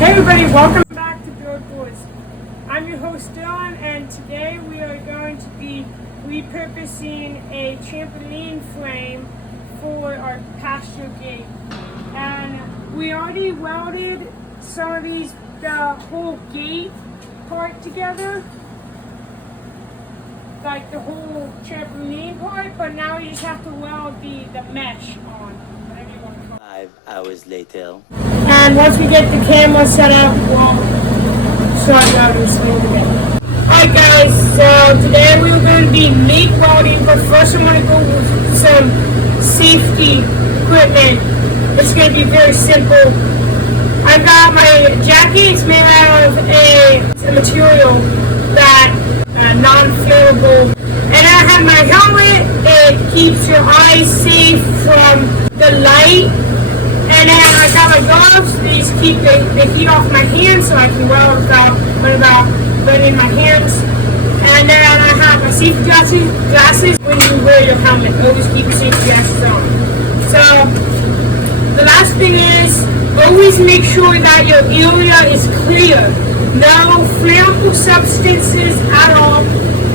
Hey everybody, welcome back to Build Boys. I'm your host Dylan, and today we are going to be repurposing a trampoline frame for our pasture gate. And we already welded some of these, the whole gate part together, like the whole trampoline part, but now we just have to weld the mesh on, whatever you want to call it. 5 hours later. And once we get the camera set up, we'll start welding together. Alright guys, so today we are going to be MIG welding, but first I'm going to go with some safety equipment. It's going to be very simple. I've got my jacket. It's made out of a material that non-flammable. And I have my helmet. It keeps your eyes safe from the light. And then I got my gloves. These keep the heat off my hands so I can weld without burning my hands. And then I have my safety glasses. When you wear your helmet, always keep your safety glasses on. So the last thing is, always make sure that your area is clear. No flammable substances at all.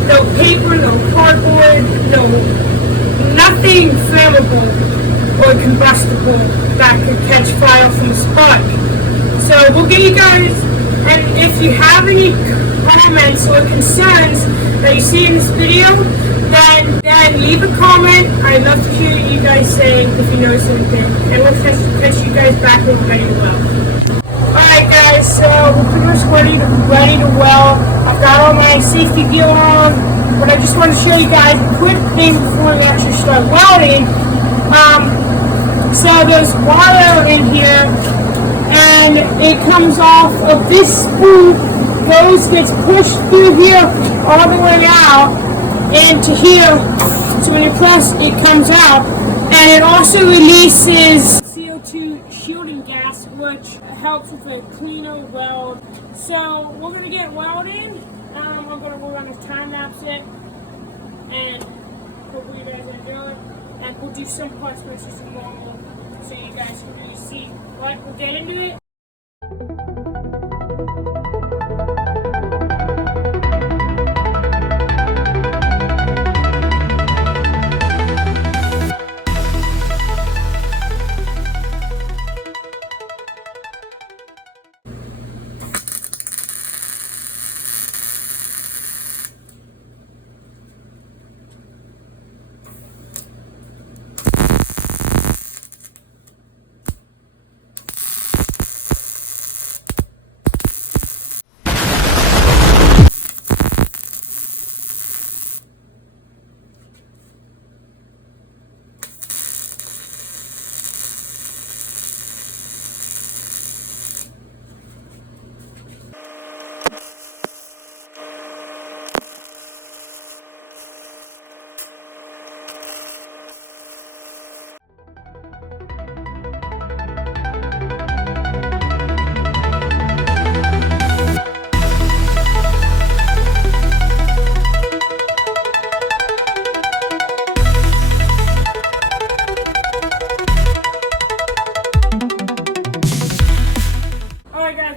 No paper, no cardboard, nothing flammable or combustible that could catch fire from a spark. So we'll get you guys, and if you have any comments or concerns that you see in this video, then leave a comment. I'd love to hear what you guys say if you notice anything. And we'll catch you guys back when we're ready to weld. Alright guys, so we're pretty much ready to weld. I've got all my safety gear on, but I just want to show you guys a quick thing before we actually start welding. So there's wire in here, and it comes off of this spool, gets pushed through here all the way out into here. So when you press, it comes out, and it also releases CO2 shielding gas, which helps with a cleaner weld. So we're gonna get welding. I'm gonna go on this time lapse it, and hopefully you guys enjoy it. And we'll do some parts versus some normal, so you guys can really see. Right, we'll get into it.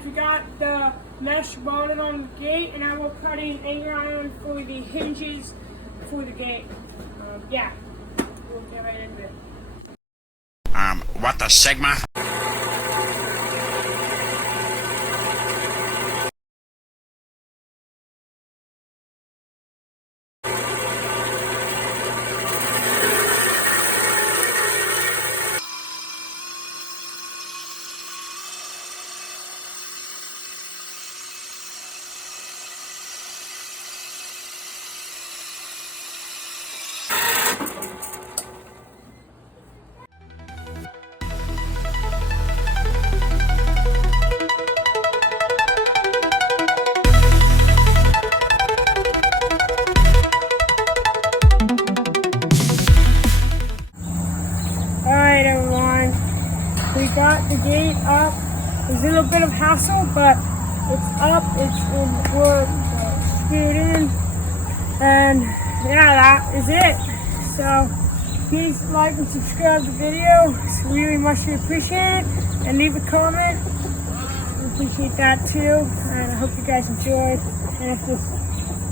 We got the mesh welded on the gate, and I will cut in angle iron for the hinges for the gate. Yeah, we'll get right into it. What the Sigma? We got the gate up. There's a little bit of hassle, but it's up, we're screwed in, and yeah, that is it. So please like and subscribe to the video. It's really much appreciated, and leave a comment. appreciate that too. And I hope you guys enjoyed. And if this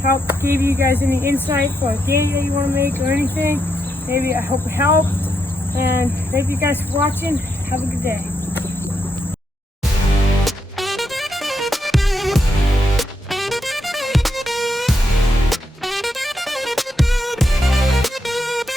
help gave you guys any insight for a game that you want to make or anything, maybe I hope it helped. And thank you guys for watching. Have a good day.